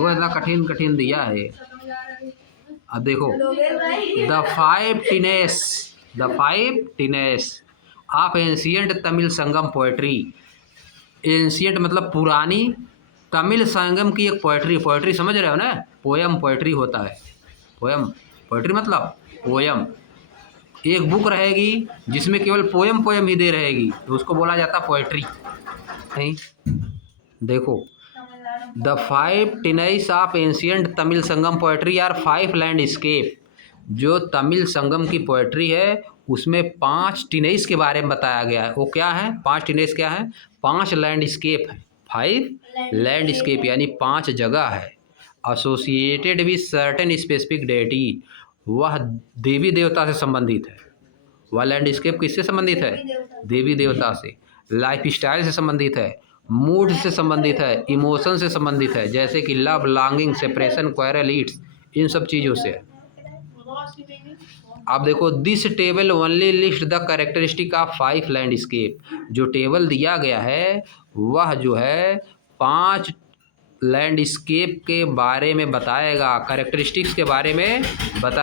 देखो इतना कठिन कठिन दिया है। अब देखो the five tinais of ancient Tamil Sangam poetry. Ancient मतलब पुरानी, तमिल संगम की एक पोएट्री। पोएट्री समझ रहे हो ना, पोयम पोएट्री होता है। पोयम पोएट्री मतलब पोयम। एक बुक रहेगी जिसमें केवल पोयम पोयम ही दे रहेगी तो उसको बोला जाता पोएट्री। नहीं, देखो the five tinais of ancient Tamil Sangam poetry are five landscape. जो तमिल संगम की पोएट्री है उसमें 5 टिनइस के बारे में बताया गया है। वो क्या है? 5 टिनइस क्या है? 5 लैंडस्केप है। 5 लैंडस्केप यानी 5 जगह है। Associated with certain specific deity, वह देवी देवता से संबंधित है। वह लैंडस्केप किससे संबंधित है? देवी देवता से। लाइफ स्टाइल से संबंधित है, मूड से संबंधित है, इमोशन से संबंधित है, जैसे कि लव, लॉन्गिंग, सेपरेशन, क्वेरल, ईट्स, इन सब चीज़ों से। आप देखो this table only list the characteristic of 5 landscape. जो टेबल दिया गया है वह जो है 5 लैंडस्केप के बारे में बताएगा, कैरेक्टरिस्टिक्स के बारे में बता।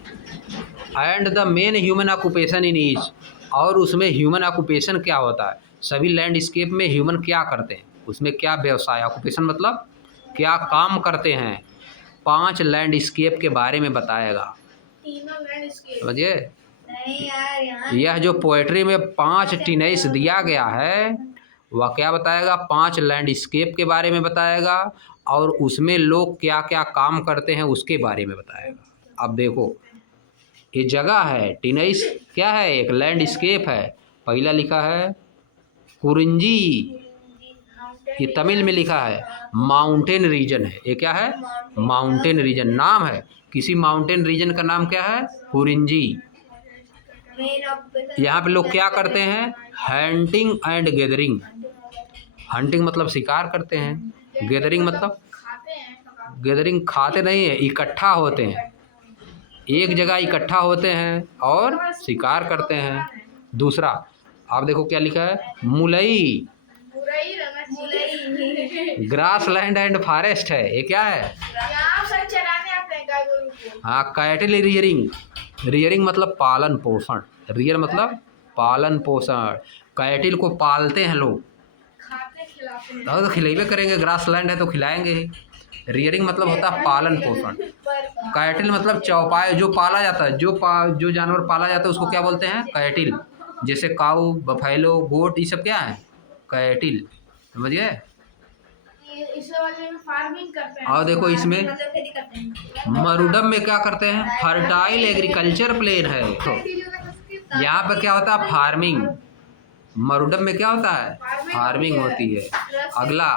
And the main human occupation in each, और उसमें ह्यूमन ऑक्यूपेशन क्या होता है। सभी लैंडस्केप में ह्यूमन क्या करते हैं, उसमें क्या व्यवसाय, ऑक्यूपेशन मतलब क्या काम करते हैं, 5 लैंडस्केप के बारे में बताएगा। समझिए, यह जो पोएट्री में 5 टिनइस दिया गया है वह क्या बताएगा? 5 लैंडस्केप के बारे में बताएगा और उसमें लोग क्या क्या काम करते हैं उसके बारे में बताएगा। अब देखो ये जगह है, टिनइस क्या है? एक लैंडस्केप है। पहला लिखा है कुरिंजी, ये तमिल में लिखा है माउंटेन रीजन है। ये क्या है? माउंटेन रीजन, नाम है किसी माउंटेन रीजन का नाम क्या है? कुरिंजी। यहाँ पे लोग क्या करते हैं? Hunting and gathering. हंटिंग मतलब शिकार करते हैं, गैदरिंग मतलब गैदरिंग खाते नहीं है, इकट्ठा होते हैं, एक जगह इकट्ठा होते हैं और शिकार करते हैं। दूसरा आप देखो क्या लिखा है? मुलई, ग्रास लैंड एंड फॉरेस्ट है। ये क्या है? हाँ, कैटल रियरिंग। रियरिंग मतलब पालन पोषण, रियर मतलब पालन पोषण। कैटिल को पालते हैं लोग, तो खिलाइबे करेंगे, ग्रास लैंड है तो खिलाएंगे ही। रियरिंग मतलब होता है पालन पोषण। कैटिल मतलब चौपाए, जो पाला जाता है, जो जानवर पाला जाता है उसको क्या बोलते हैं? कैटिल। जैसे काऊ, बफैलो, गोट, ये सब क्या है? कैटिल। समझिए। और देखो इसमें मरुडम में क्या करते हैं? फर्टाइल एग्रीकल्चर प्लेन है। तो यहाँ पर क्या होता है? फार्मिंग। मरुडम में क्या होता है? फार्मिंग होती है। अगला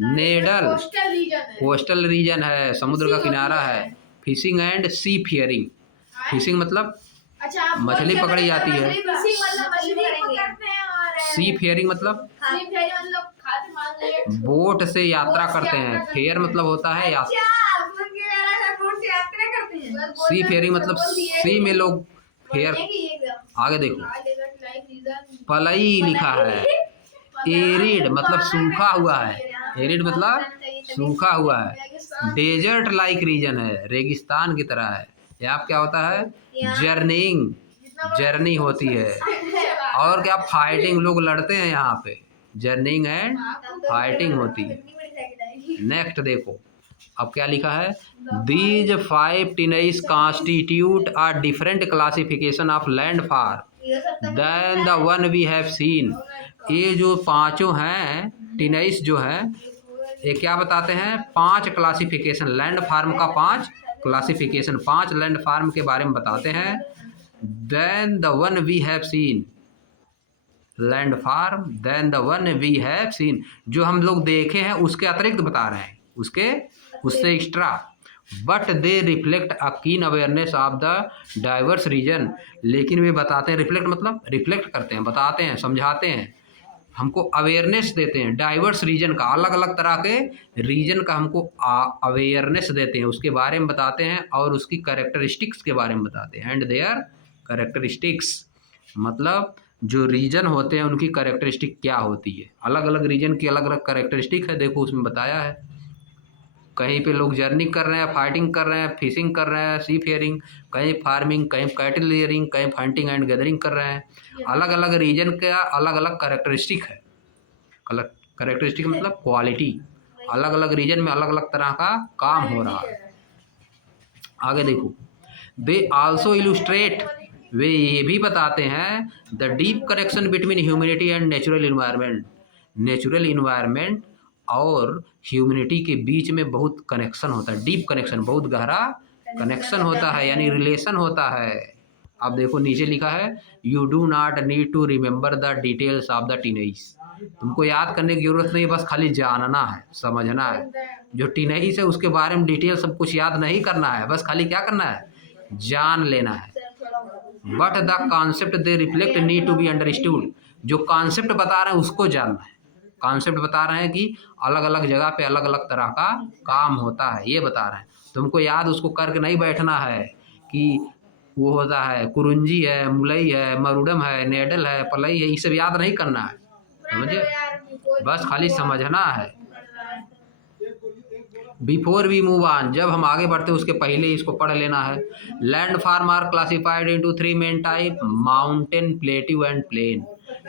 नेडल, कोस्टल रीजन है, समुद्र का किनारा है। Fishing and seafaring, fishing मतलब मछली पकड़ी जाती है। सी फेयरिंग मतलब बोट से यात्रा करते हैं। फेयर मतलब होता है यात्रा। सी फेयरिंग मतलब सी में लोग फेयर। आगे देखो पलई लिखा है। एरिड मतलब सूखा हुआ है, एरिड मतलब सूखा हुआ है। डेजर्ट लाइक रीजन है, रेगिस्तान की तरह है। यहाँ क्या होता है? जर्निंग, जर्नी होती है। और क्या? फाइटिंग, लोग लड़ते हैं यहाँ पे, जर्निंग एंड फाइटिंग होती है। नेक्स्ट देखो अब क्या लिखा है? These 5 tinais constitute a different classification of land for then the one we have seen. ये जो पांचों हैं टिनइस जो है ये क्या बताते हैं? 5 क्लासिफिकेशन, लैंड फार्म का 5 क्लासिफिकेशन, 5 लैंड फार्म के बारे में बताते हैं। Then the one we have seen, landform, then the one we have seen, जो हम लोग देखे हैं उसके अतिरिक्त बता रहे हैं, उससे extra. But they reflect a keen awareness of the diverse region. लेकिन वे बताते हैं, रिफ्लेक्ट मतलब रिफ्लेक्ट करते हैं, बताते हैं, समझाते हैं, हमको अवेयरनेस देते हैं डाइवर्स रीजन का, अलग अलग तरह के रीजन का हमको अवेयरनेस देते हैं, उसके बारे में बताते हैं और उसकी कैरेक्टरिस्टिक्स के बारे में बताते हैं। एंड देयर कैरेक्टरिस्टिक्स मतलब जो रीजन होते हैं उनकी कैरेक्टरिस्टिक क्या होती है, अलग अलग रीजन की अलग अलग कैरेक्टरिस्टिक है। देखो उसमें बताया है कहीं पे लोग जर्नी कर रहे हैं, फाइटिंग कर रहे हैं, फिशिंग कर रहे हैं, सी फेयरिंग, कहीं फार्मिंग, कहीं कैटल रियरिंग, कहीं हंटिंग एंड गैदरिंग कर रहे हैं। अलग अलग रीजन का अलग अलग कैरेक्टरिस्टिक है। कैरेक्टरिस्टिक मतलब क्वालिटी, अलग अलग रीजन में अलग अलग तरह का काम हो रहा है। आगे देखो, दे आल्सो इलुस्ट्रेट, वे ये भी बताते हैं the deep connection between humanity and natural environment, natural environment और ह्यूमैनिटी के बीच में बहुत कनेक्शन होता है, डीप कनेक्शन, बहुत गहरा कनेक्शन होता है, यानी रिलेशन होता है। अब देखो नीचे लिखा है, you do not need to remember the details of the teenage, तुमको याद करने की जरूरत नहीं है, बस खाली जानना है, समझना है। जो टीनेज है उसके बारे में डिटेल सब कुछ याद नहीं करना है, बस खाली क्या करना है, जान लेना है। But the concept they reflect need to be understood, जो कॉन्सेप्ट बता रहे हैं उसको जानना है। कॉन्सेप्ट बता रहे हैं कि अलग अलग जगह पे अलग अलग तरह का काम होता है, ये बता रहे हैं। तुमको याद उसको करके नहीं बैठना है कि वो होता है कुरुंजी है, मुलई है, मरुडम है, नेडल है, पलई है, ये सब याद नहीं करना है, समझे, बस खाली समझना है। बिफोर वी मूव ऑन, जब हम आगे बढ़ते हैं उसके पहले इसको पढ़ लेना है। Landform are classified into 3 main type, mountain, plateau and plain.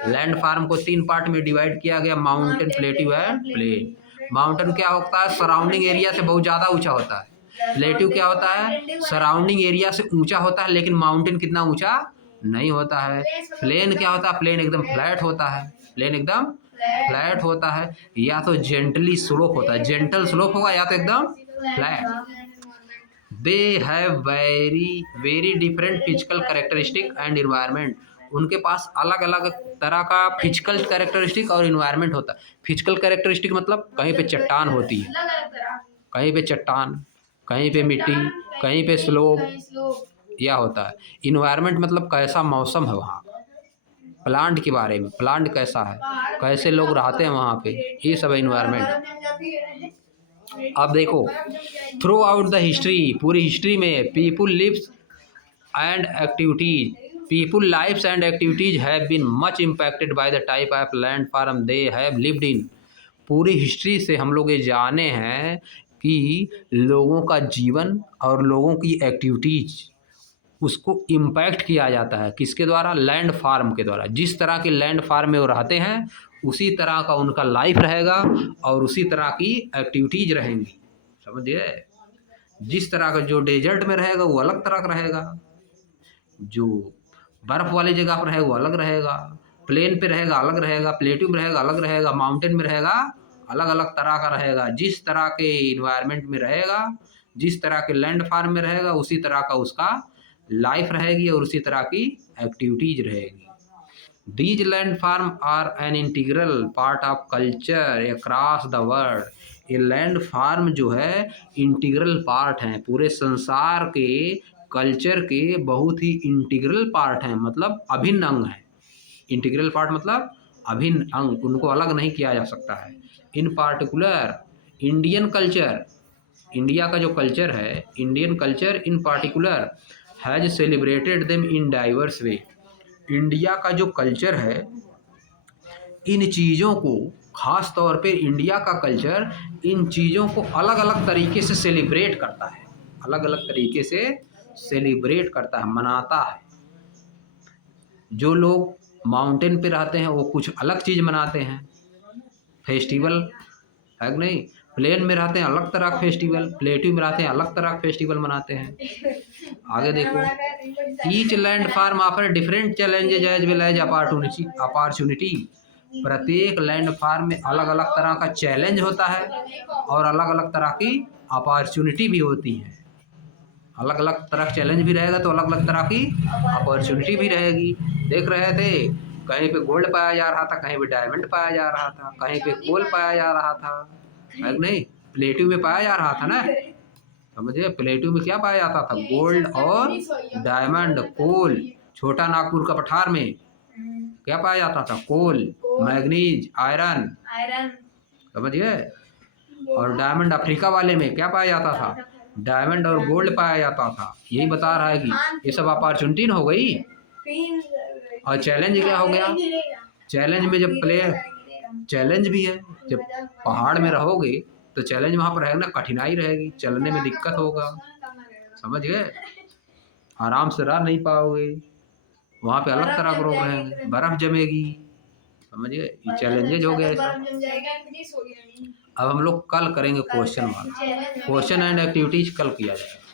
Landform को 3 पार्ट में डिवाइड किया गया, mountain, plateau and plain. Mountain क्या होता है, सराउंडिंग एरिया से बहुत ज़्यादा ऊंचा होता है। प्लेट्यू क्या होता है, सराउंडिंग एरिया से ऊंचा होता है लेकिन माउंटेन कितना ऊंचा नहीं होता है। प्लेन क्या होता है, प्लेन एकदम फ्लैट होता है, प्लेन एकदम फ्लैट होता है, या तो जेंटली स्लोप होता है, जेंटल स्लोप होगा, या तो एकदम flat. They have very very different physical characteristic and environment, उनके पास अलग अलग तरह का फिजिकल कैरेक्टरिस्टिक और इन्वायरमेंट होता है। फिजिकल कैरेक्टरिस्टिक मतलब कहीं पे चट्टान होती है, कहीं पे चट्टान, कहीं पे मिट्टी, कहीं पे स्लोप, यह होता है। इन्वायरमेंट मतलब कैसा मौसम है वहाँ, प्लांट के बारे में, प्लांट कैसा है, कैसे लोग रहते हैं वहाँ पे, ये सब इन्वायरमेंट। अब देखो, थ्रू आउट द हिस्ट्री, पूरी हिस्ट्री में people lives and activities, people lifes and activities have been much impacted by the type of landform they have lived in. पूरी हिस्ट्री से हम लोग ये जाने हैं कि लोगों का जीवन और लोगों की एक्टिविटीज उसको इम्पैक्ट किया जाता है, किसके द्वारा, लैंड फार्म के द्वारा। जिस तरह के लैंड फार्म में वो रहते हैं उसी तरह का उनका लाइफ रहेगा और उसी तरह की एक्टिविटीज रहेंगी, समझिए। जिस तरह का जो डेजर्ट में रहेगा वो अलग तरह का रहेगा, जो बर्फ़ वाली जगह पर रहेगा वो अलग रहेगा, प्लेन पे रहेगा अलग रहेगा, प्लेट्यू में रहेगा अलग रहेगा, माउंटेन में रहेगा अलग अलग तरह का रहेगा। जिस तरह के इन्वायरमेंट में रहेगा, जिस तरह के लैंड फार्म में रहेगा उसी तरह का उसका लाइफ रहेगी और उसी तरह की एक्टिविटीज रहेगी। These land farm are an integral part of culture across the world. ये लैंड फार्म जो है इंटीग्रल पार्ट हैं, पूरे संसार के कल्चर के बहुत ही इंटीग्रल पार्ट हैं, मतलब अभिन्न अंग हैं। इंटीग्रल पार्ट मतलब अभिन्न अंग, उनको अलग नहीं किया जा सकता है। इन पार्टिकुलर इंडियन कल्चर, इंडिया का जो कल्चर है, Indian culture in particular has celebrated them in diverse way. India का जो कल्चर है इन चीज़ों को, ख़ास तौर पे इंडिया का कल्चर इन चीज़ों को अलग अलग तरीके से सेलिब्रेट करता है, अलग अलग तरीके से सेलिब्रेट करता है, मनाता है। जो लोग माउंटेन पे रहते हैं वो कुछ अलग चीज़ मनाते हैं, फेस्टिवल है कि नहीं। प्लेन में रहते हैं अलग तरह का फेस्टिवल, प्लेट्यू में रहते हैं अलग तरह का फेस्टिवल मनाते हैं। आगे देखो, each landform offer different challenges as well as opportunity. प्रत्येक लैंड फार्म में अलग अलग तरह का चैलेंज होता है और अलग अलग तरह की अपॉर्चुनिटी भी होती है। अलग अलग तरह का चैलेंज भी रहेगा तो अलग अलग तरह की अपॉर्चुनिटी भी रहेगी। देख रहे थे कहीं पे गोल्ड पाया जा रहा था, कहीं पे डायमंड पाया जा रहा था, कहीं पे कोल पाया जा रहा था, है नहीं, प्लेट्यू में पाया जा रहा था ना, समझे। प्लेट्यू में क्या पाया जाता था, गोल्ड और डायमंड, कोल। छोटा नागपुर का पठार में क्या पाया जाता था, कोल, मैग्नीज, आयरन, समझिए। और डायमंड अफ्रीका वाले में क्या पाया जाता था, डायमंड और गोल्ड पाया जाता था। यही बता रहा है कि ये सब अपॉर्चुनिटी हो गई। और चैलेंज क्या हो गया, चैलेंज में जब चैलेंज भी है, जब पहाड़ में रहोगे तो चैलेंज वहाँ पर रहेगा ना, कठिनाई रहेगी, चलने में दिक्कत होगा, समझ गए। आराम से रह नहीं पाओगे, वहाँ पे अलग तरह के रोग रहेंगे, बर्फ जमेगी, समझ गए। ये चैलेंजेज हो गया ऐसा। अब हम लोग कल करेंगे क्वेश्चन एंड एक्टिविटीज कल किया जाएगा।